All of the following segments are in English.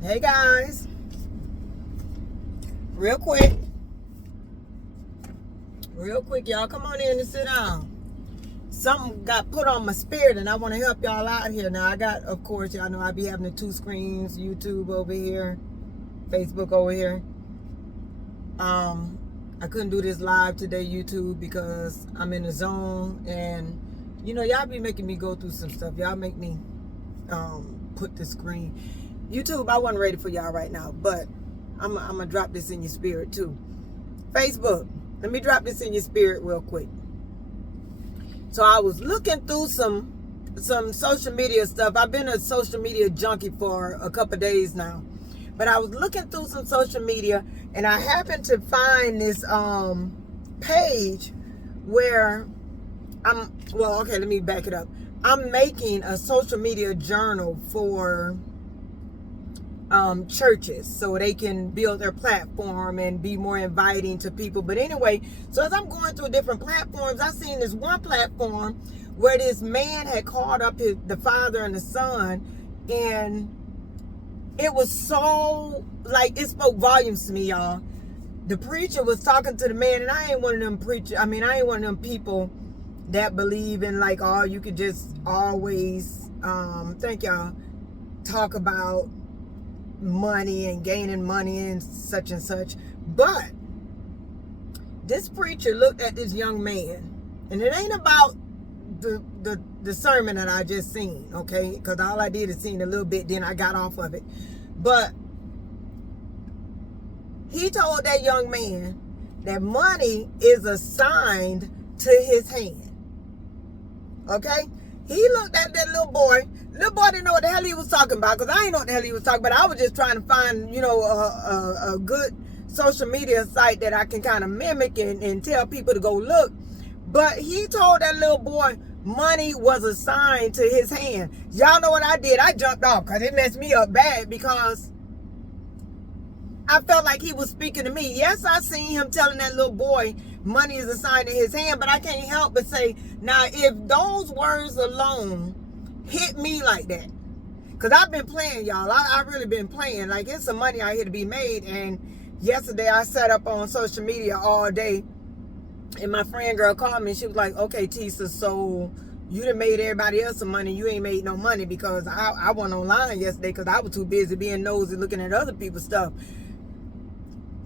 Hey guys, real quick, y'all come on in and sit down. Something got put on my spirit and I want to help y'all out here. Now I got, of course, y'all know I be having the two screens, YouTube over here, Facebook over here. I couldn't do this live today, YouTube, because I'm in the zone and y'all be making me go through some stuff. Y'all make me put the screen. YouTube, I wasn't ready for y'all right now, but I'm gonna drop this in your spirit too. Facebook, let me drop this in your spirit real quick. So I was looking through some social media stuff. I've been a social media junkie for a couple of days now, but I was looking through some social media and I happened to find this page where let me back it up. I'm making a social media journal for churches so they can build their platform and be more inviting to people. But anyway, so as I'm going through different platforms, I seen this one platform where this man had called up the father and the son, and it was so, like, it spoke volumes to me, y'all. The preacher was talking to the man, and I ain't one of them people that believe in, like, oh, you could just always thank y'all, talk about money and gaining money and such. But this preacher looked at this young man, and it ain't about the sermon that I just seen, okay? Because all I did is seen a little bit, then I got off of it. But he told that young man that money is assigned to his hand. Okay? He looked at that little boy. Little boy didn't know what the hell he was talking about, because I didn't know what the hell he was talking about. I was just trying to find, a good social media site that I can kind of mimic and tell people to go look. But he told that little boy money was assigned to his hand. Y'all know what I did? I jumped off because it messed me up bad, because I felt like he was speaking to me. Yes, I seen him telling that little boy money is assigned to his hand, but I can't help but say, now, if those words alone hit me like that, because I've been playing, y'all. I've really been playing. Like, it's some money out here to be made. And yesterday I sat up on social media all day, and my friend girl called me and she was like, okay, Tisa, so you done made everybody else some money, you ain't made no money. Because I went online yesterday because I was too busy being nosy looking at other people's stuff.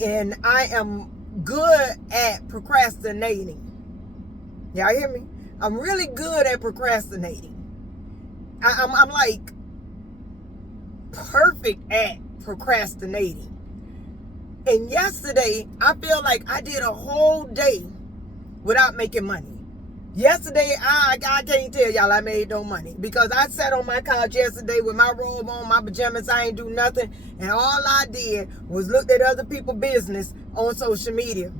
And I am good at procrastinating. Y'all hear me? I'm really good at procrastinating. I'm like perfect at procrastinating. And yesterday, I feel like I did a whole day without making money. Yesterday, I can't tell y'all I made no money, because I sat on my couch yesterday with my robe on, my pajamas. I ain't do nothing. And all I did was looked at other people's business on social media.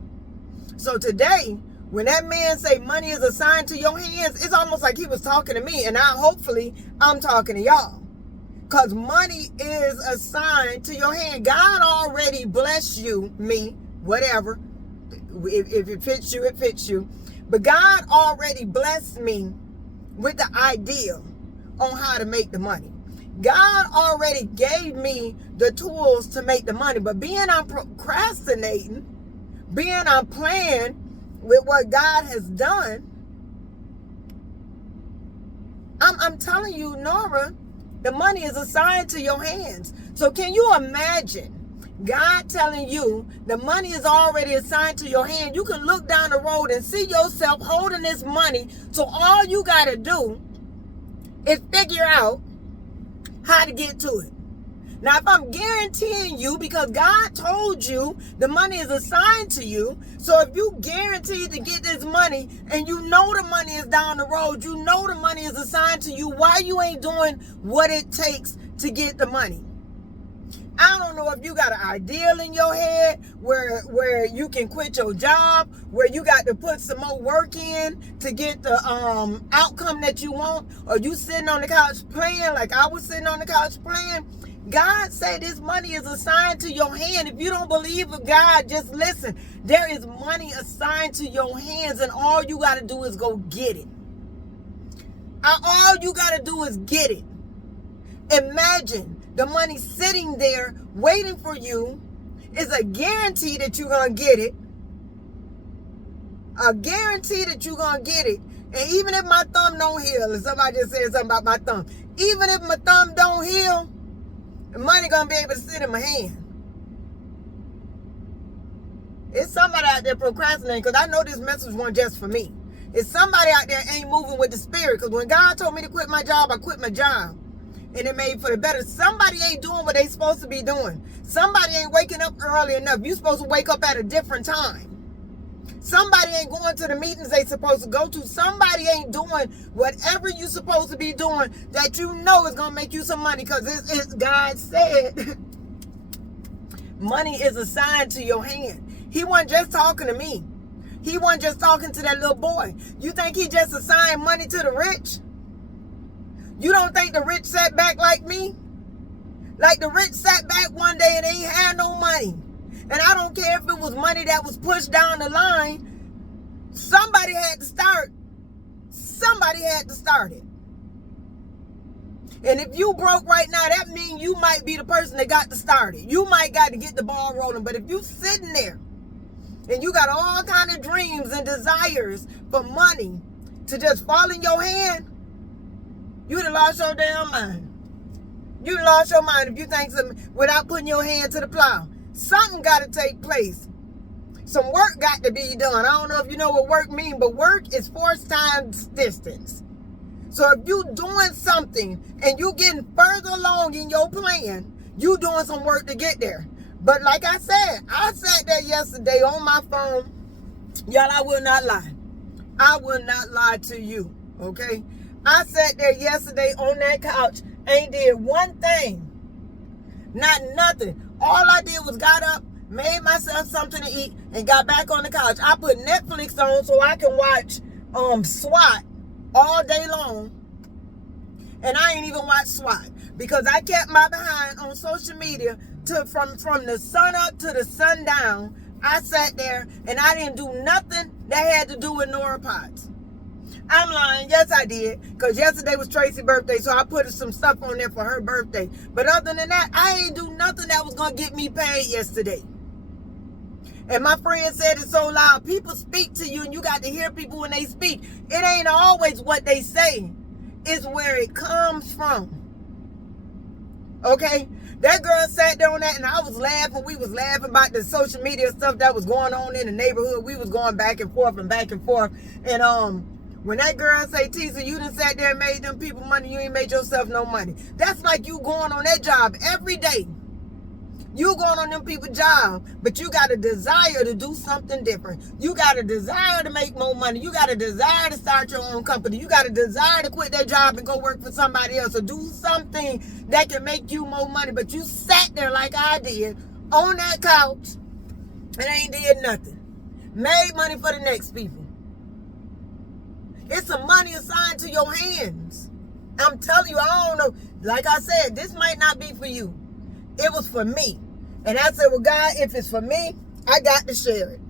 So today, when that man say money is assigned to your hands, it's almost like he was talking to me. And hopefully I'm talking to y'all. Because money is assigned to your hand. God already bless you, me, whatever. If it fits you, it fits you. But God already blessed me with the idea on how to make the money. God already gave me the tools to make the money. But being I'm procrastinating, being I'm playing with what God has done, I'm telling you, Nora, the money is assigned to your hands. So can you imagine God telling you the money is already assigned to your hand? You can look down the road and see yourself holding this money. So all you got to do is figure out how to get to it. Now, if I'm guaranteeing you, because God told you the money is assigned to you, so if you guarantee to get this money and you know the money is down the road, you know the money is assigned to you, why you ain't doing what it takes to get the money? I don't know if you got an ideal in your head where you can quit your job, where you got to put some more work in to get the outcome that you want, or you sitting on the couch playing like I was sitting on the couch playing. God said this money is assigned to your hand. If you don't believe in God, just listen. There is money assigned to your hands, and all you got to do is go get it. All you got to do is get it. Imagine the money sitting there waiting for you. Is a guarantee that you're going to get it. A guarantee that you're going to get it. And even if my thumb don't heal, and somebody just said something about my thumb, even if my thumb don't heal, the money going to be able to sit in my hand. It's somebody out there procrastinating, because I know this message wasn't just for me. It's somebody out there ain't moving with the spirit, because when God told me to quit my job, I quit my job. And it made for the better. Somebody ain't doing what they supposed to be doing. Somebody ain't waking up early enough. You supposed to wake up at a different time. Somebody ain't going to the meetings they supposed to go to. Somebody ain't doing whatever you supposed to be doing that you know is going to make you some money, because it's God said money is assigned to your hand. He wasn't just talking to me. He wasn't just talking to that little boy. You think he just assigned money to the rich? You don't think the rich sat back like me? Like the rich sat back one day and they ain't had no money. And I don't care if it was money that was pushed down the line. Somebody had to start. Somebody had to start it. And if you broke right now, that means you might be the person that got to start it. You might got to get the ball rolling. But if you sitting there and you got all kind of dreams and desires for money to just fall in your hand, you'd have lost your damn mind. You'd have lost your mind if you think something without putting your hand to the plow. Something got to take place. Some work got to be done. I don't know if you know what work means, but work is force times distance. So if you doing something and you getting further along in your plan, you doing some work to get there. But like I said, I sat there yesterday on my phone. Y'all, I will not lie. I will not lie to you, okay? I sat there yesterday on that couch, ain't did one thing. Not nothing. All I did was got up, made myself something to eat, and got back on the couch. I put Netflix on so I can watch SWAT all day long. And I ain't even watch SWAT because I kept my behind on social media from the sun up to the sundown. I sat there and I didn't do nothing that had to do with Nora Potts. I'm lying. Yes, I did. Because yesterday was Tracy's birthday, so I put some stuff on there for her birthday. But other than that, I ain't do nothing that was going to get me paid yesterday. And my friend said it so loud. People speak to you, and you got to hear people when they speak. It ain't always what they say. It's where it comes from. Okay? That girl sat there on that, and I was laughing. We was laughing about the social media stuff that was going on in the neighborhood. We was going back and forth and back and forth. And when that girl say, Tisa, you done sat there and made them people money, you ain't made yourself no money. That's like you going on that job every day. You going on them people's job, but you got a desire to do something different. You got a desire to make more money. You got a desire to start your own company. You got a desire to quit that job and go work for somebody else or do something that can make you more money. But you sat there like I did on that couch and ain't did nothing. Made money for the next people. It's some money assigned to your hands. I'm telling you, I don't know. Like I said, this might not be for you. It was for me. And I said, well, God, if it's for me, I got to share it.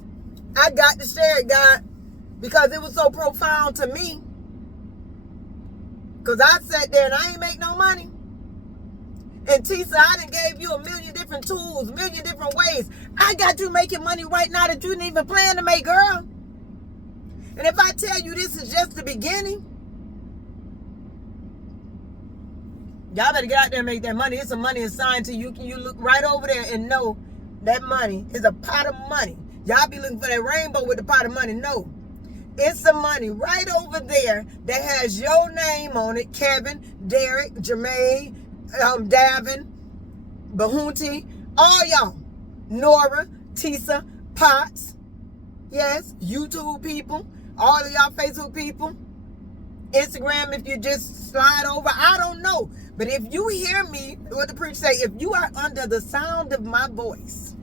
I got to share it, God, because it was so profound to me. Because I sat there and I ain't make no money. And Tisa, I done gave you a million different tools, a million different ways. I got you making money right now that you didn't even plan to make, girl. And if I tell you this is just the beginning, y'all better get out there and make that money. It's some money assigned to you. You look right over there and know that money is a pot of money. Y'all be looking for that rainbow with the pot of money. No. It's some money right over there that has your name on it. Kevin, Derek, Jermaine, Davin, Bahunti, all y'all. Nora, Tisa, Potts. Yes, YouTube people. All of y'all Facebook people. Instagram, if you just slide over. I don't know. But if you hear me, what the preacher say, if you are under the sound of my voice,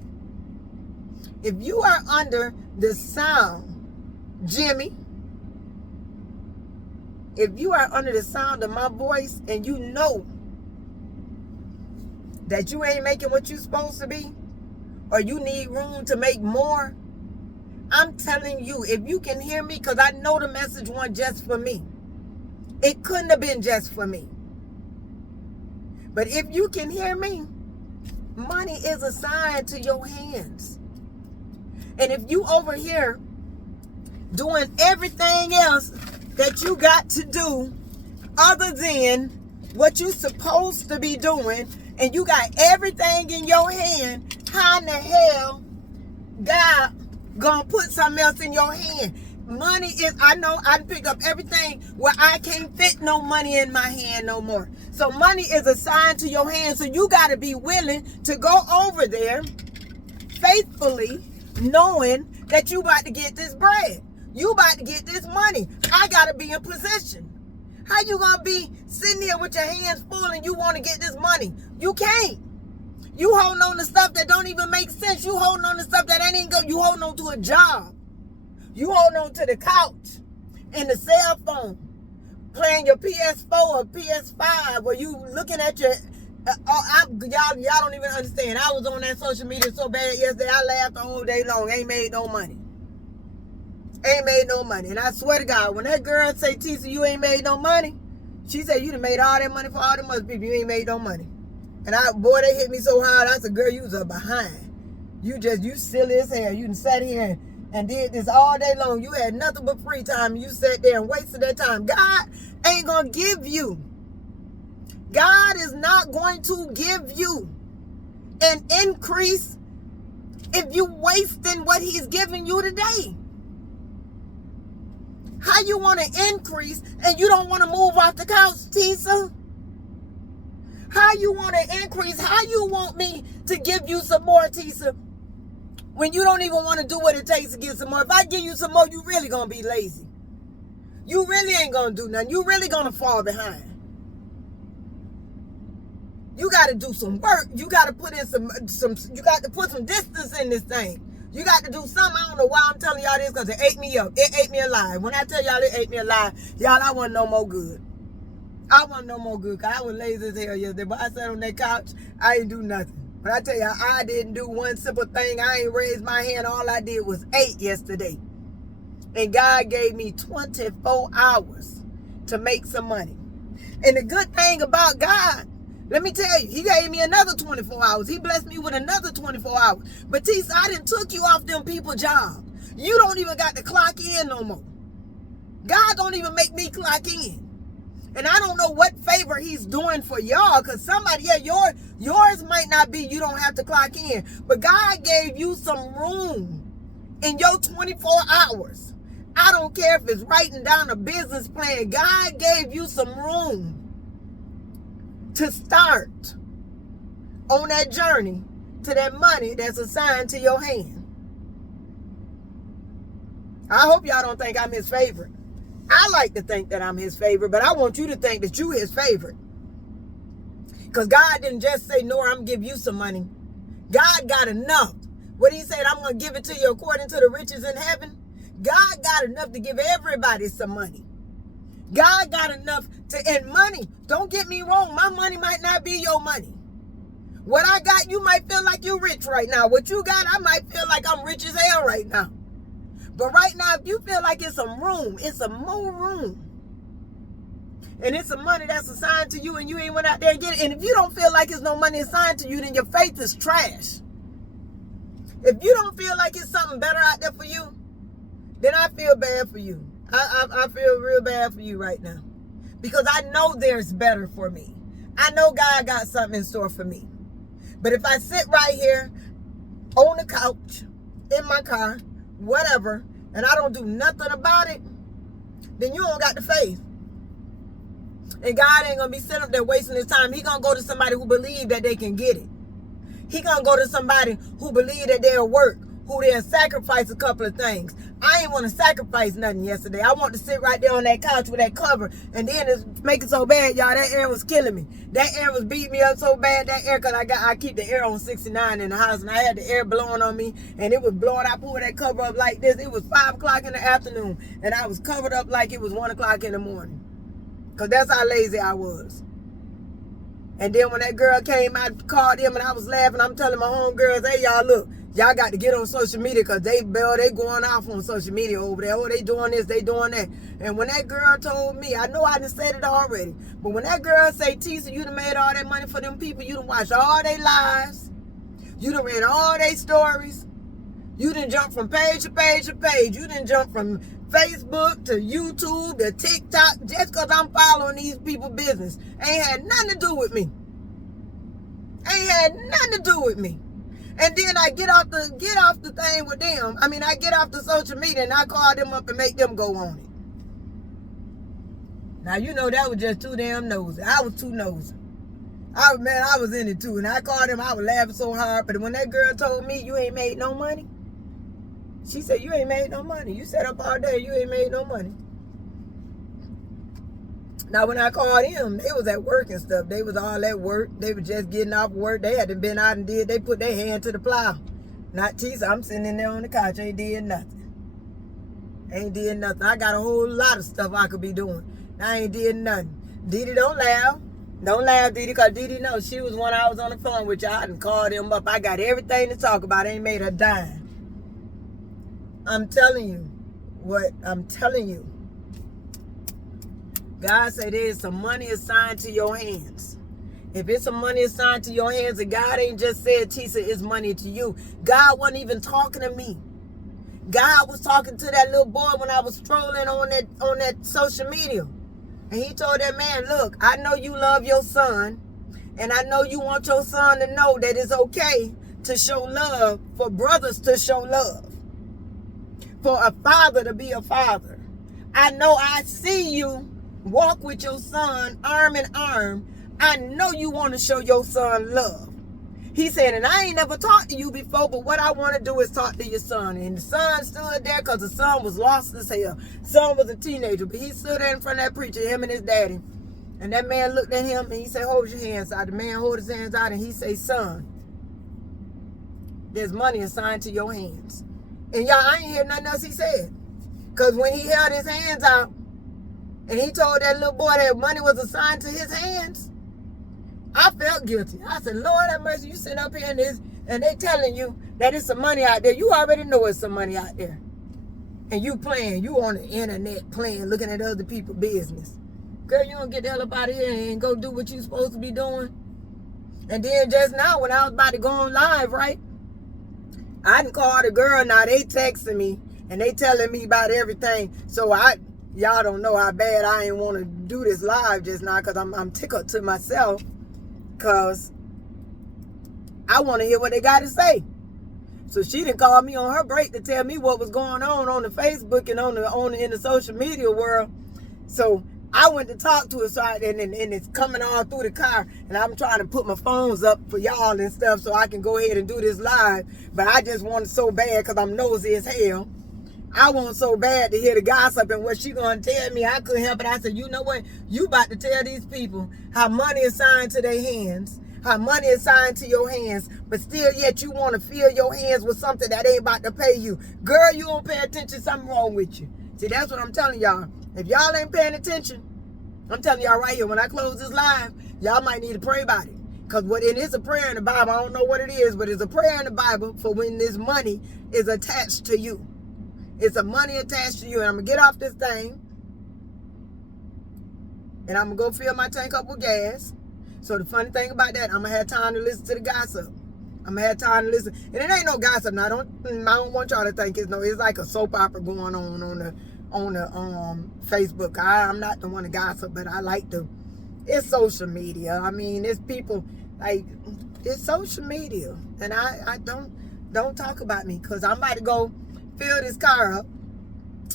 if you are under the sound, Jimmy, if you are under the sound of my voice and you know that you ain't making what you supposed to be, or you need room to make more, I'm telling you, if you can hear me, because I know the message wasn't just for me. It couldn't have been just for me. But if you can hear me, money is assigned to your hands. And if you over here doing everything else that you got to do other than what you supposed to be doing, and you got everything in your hand, how in the hell God gonna put something else in your hand? Money is, I know I pick up everything where I can't fit no money in my hand no more. So money is assigned to your hand. So you got to be willing to go over there faithfully, knowing that you about to get this bread. You about to get this money. I got to be in position. How you going to be sitting here with your hands full and you want to get this money? You can't. You holding on to stuff that don't even make sense. You holding on to stuff that ain't go. You holding on to a job. You holding on to the couch and the cell phone, playing your PS4 or PS5, where you looking at your, y'all don't even understand. I was on that social media so bad yesterday, I laughed the whole day long. Ain't made no money. Ain't made no money. And I swear to God, when that girl say, Tisa, you ain't made no money, she said, you done made all that money for all them other people. You ain't made no money. And boy, they hit me so hard. I said, girl, you was a behind. You silly as hell. You done sat here and did this all day long. You had nothing but free time. You sat there and wasted that time. God ain't going to give you. God is not going to give you an increase if you wasting what he's giving you today. How you want to increase and you don't want to move off the couch, Tisa? How you want to increase? How you want me to give you some more, Tisa, when you don't even want to do what it takes to get some more? If I give you some more, you really going to be lazy. You really ain't going to do nothing. You really going to fall behind. You got to do some work. You got to put in you got to put some distance in this thing. You got to do something. I don't know why I'm telling y'all this, because it ate me up. It ate me alive. When I tell y'all it ate me alive, y'all, I wasn't no more good. I wasn't no more good, because I was lazy as hell yesterday. But I sat on that couch, I ain't do nothing. But I tell y'all, I didn't do one simple thing. I ain't raised my hand. All I did was ate yesterday. And God gave me 24 hours to make some money. And the good thing about God, let me tell you, he gave me another 24 hours. He blessed me with another 24 hours. But Tisa, I done took you off them people job. You don't even got to clock in no more. God don't even make me clock in. And I don't know what favor he's doing for y'all, because somebody, yours might not be, you don't have to clock in. But God gave you some room in your 24 hours. I don't care if it's writing down a business plan. God gave you some room to start on that journey to that money that's assigned to your hand. I hope y'all don't think I'm his favorite. I like to think that I'm his favorite, but I want you to think that you his favorite. Because God didn't just say, Nora, I'm going to give you some money. God got enough. What he said, I'm going to give it to you according to the riches in heaven. God got enough to give everybody some money. God got enough and money. Don't get me wrong. My money might not be your money. What I got, you might feel like you're rich right now. What you got, I might feel like I'm rich as hell right now. But right now, if you feel like it's some room, it's some more room. And it's some money that's assigned to you and you ain't went out there and get it. And if you don't feel like it's no money assigned to you, then your faith is trash. If you don't feel like it's something better out there for you, then I feel bad for you. I feel real bad for you right now. Because I know there's better for me. I know God got something in store for me. But if I sit right here on the couch, in my car, whatever, and I don't do nothing about it, then you don't got the faith. And God ain't going to be sitting up there wasting his time. He going to go to somebody who believe that they can get it. He going to go to somebody who believe that they'll work, who they'll sacrifice a couple of things. I ain't want to sacrifice nothing yesterday. I want to sit right there on that couch with that cover. And then it's making so bad, y'all. That air was killing me. That air was beating me up so bad. That air, because I keep the air on 69 in the house. And I had the air blowing on me. And it was blowing. I pulled that cover up like this. It was 5 o'clock in the afternoon. And I was covered up like it was 1 o'clock in the morning. Because that's how lazy I was. And then when that girl came, I called him and I was laughing. I'm telling my homegirls, hey, y'all, look. Y'all got to get on social media because they going off on social media over there. Oh, they doing this, they doing that. And when that girl told me, I know I done said it already, but when that girl say, Tisa, you done made all that money for them people, you done watched all their lives, you done read all their stories, you done jump from page to page to page, you done jump from Facebook to YouTube to TikTok, just because I'm following these people's business. Ain't had nothing to do with me. Ain't had nothing to do with me. And then I get off the thing with them. I mean, I get off the social media and I call them up and make them go on it. Now, you know that was just too damn nosy. I was too nosy. I was in it too. And I called them, I was laughing so hard. But when that girl told me, you ain't made no money, she said, you ain't made no money. You sat up all day, you ain't made no money. Now, when I called them, they was at work and stuff. They was all at work. They were just getting off work. They hadn't been out and they put their hand to the plow. Not Tisa, I'm sitting in there on the couch, ain't did nothing. Ain't did nothing. I got a whole lot of stuff I could be doing. I ain't did nothing. Didi, don't laugh. Don't laugh, Didi, because Didi knows she was when I was on the phone with y'all and called them up. I got everything to talk about. I ain't made a dime. I'm telling you what I'm telling you. God said there's some money assigned to your hands. If it's some money assigned to your hands, and God ain't just said, Tisa, it's money to you. God wasn't even talking to me. God was talking to that little boy when I was strolling on that social media. And he told that man, look, I know you love your son. And I know you want your son to know that it's okay to show love, for brothers to show love, for a father to be a father. I know I see you walk with your son arm in arm. I know you want to show your son love. He said, and I ain't never talked to you before, but what I want to do is talk to your son. And the son stood there because the son was lost as hell. Son was a teenager, but he stood there in front of that preacher, him and his daddy. And that man looked at him and he said, hold your hands out. The man hold his hands out and he said, son, there's money assigned to your hands. And y'all, I ain't hear nothing else he said. Because when he held his hands out, and he told that little boy that money was assigned to his hands, I felt guilty. I said, Lord have mercy, you sitting up here and they telling you that it's some money out there. You already know it's some money out there. And you playing, you on the internet playing, looking at other people's business. Girl, you don't get the hell up out of here and go do what you supposed to be doing. And then just now, when I was about to go on live, right? I done called the girl, now they texting me and they telling me about everything. So y'all don't know how bad I ain't want to do this live just now, because I'm tickled to myself, because I want to hear what they got to say. So she done called me on her break to tell me what was going on the Facebook and in the social media world. So I went to talk to her, and it's coming all through the car, and I'm trying to put my phones up for y'all and stuff so I can go ahead and do this live. But I just want it so bad because I'm nosy as hell. I want so bad to hear the gossip and what she gonna tell me. I couldn't help it. I said, you know what? You about to tell these people how money is signed to their hands, how money is signed to your hands, but still yet you want to fill your hands with something that ain't about to pay you. Girl, you don't pay attention, something wrong with you. See, that's what I'm telling y'all. If y'all ain't paying attention, I'm telling y'all right here, when I close this live, y'all might need to pray about it. Because it is a prayer in the Bible. I don't know what it is, but it's a prayer in the Bible for when this money is attached to you. It's a money attached to you. And I'm going to get off this thing. And I'm going to go fill my tank up with gas. So the funny thing about that, I'm going to have time to listen to the gossip. I'm going to have time to listen. And it ain't no gossip now. I don't want y'all to think it's like a soap opera going on the Facebook. I'm not the one to gossip, but I like it's social media. I mean, it's people, like, it's social media. And I don't talk about me, because I'm about to go fill this car up.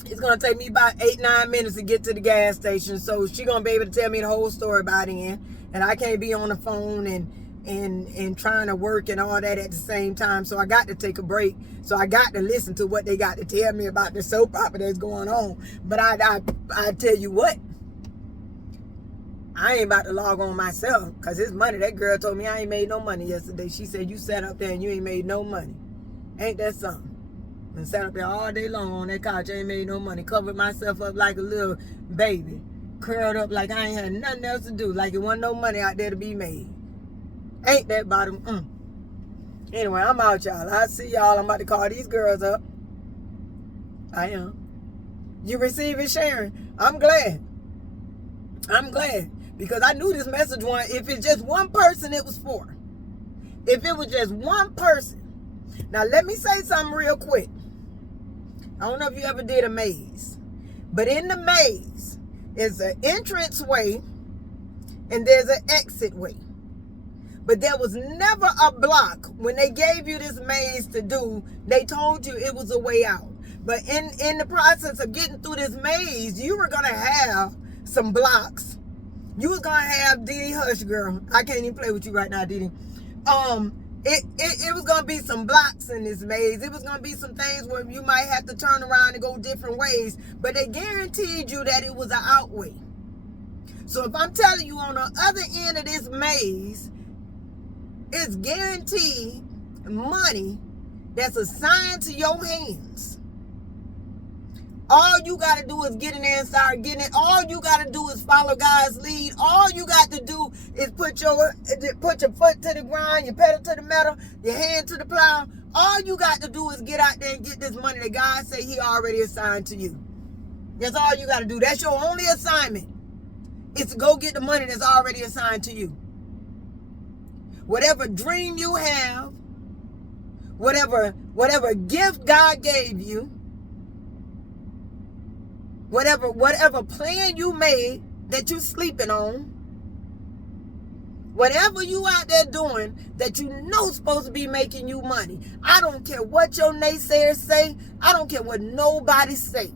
It's going to take me about 8-9 minutes to get to the gas station. So she's going to be able to tell me the whole story by then. And I can't be on the phone and trying to work and all that at the same time. So I got to take a break. So I got to listen to what they got to tell me about the soap opera that's going on. But I tell you what, I ain't about to log on myself, because it's money. That girl told me I ain't made no money yesterday. She said, you sat up there and you ain't made no money. Ain't that something? And sat up there all day long on that couch, ain't made no money. Covered myself up like a little baby. Curled up like I ain't had nothing else to do. Like it wasn't no money out there to be made. Ain't that bottom? Anyway, I'm out, y'all. I see y'all. I'm about to call these girls up. I am. You receiving, Sharon? I'm glad. I'm glad. Because I knew this message one. If it's just one person, it was for. If it was just one person. Now, let me say something real quick. I don't know if you ever did a maze. But in the maze is an entrance way and there's an exit way. But there was never a block. When they gave you this maze to do, they told you it was a way out. But in the process of getting through this maze, you were going to have some blocks. You was going to have Didi, hush, girl. I can't even play with you right now, Didi. It was going to be some blocks in this maze. It was going to be some things where you might have to turn around and go different ways. But they guaranteed you that it was an out way. So if I'm telling you on the other end of this maze, it's guaranteed money that's assigned to your hands. All you got to do is get in there and start getting it. All you got to do is follow God's lead. All you got to do is put your foot to the ground, your pedal to the metal, your hand to the plow. All you got to do is get out there and get this money that God say he already assigned to you. That's all you got to do. That's your only assignment. It's to go get the money that's already assigned to you. Whatever dream you have, whatever gift God gave you, whatever plan you made that you sleeping on, whatever you out there doing that you know supposed to be making you money. I don't care what your naysayers say. I don't care what nobody say.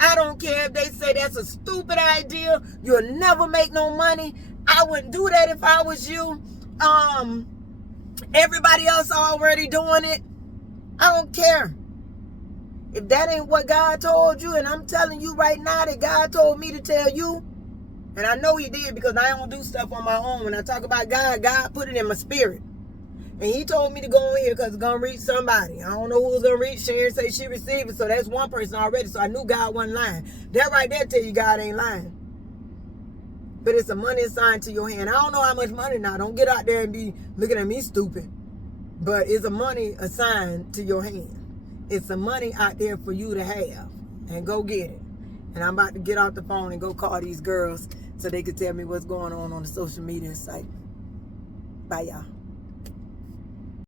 I don't care if they say that's a stupid idea. You'll never make no money. I wouldn't do that if I was you. Everybody else already doing it. I don't care. If that ain't what God told you, and I'm telling you right now that God told me to tell you, and I know he did because I don't do stuff on my own. When I talk about God, God put it in my spirit. And he told me to go on here because it's going to reach somebody. I don't know who's going to reach. Sharon say she received it, so that's one person already. So I knew God wasn't lying. That right there tell you God ain't lying. But it's a money assigned to your hand. I don't know how much money now. Don't get out there and be looking at me stupid. But it's a money assigned to your hand. It's some money out there for you to have. And go get it. And I'm about to get off the phone and go call these girls so they can tell me what's going on the social media site. Bye, y'all.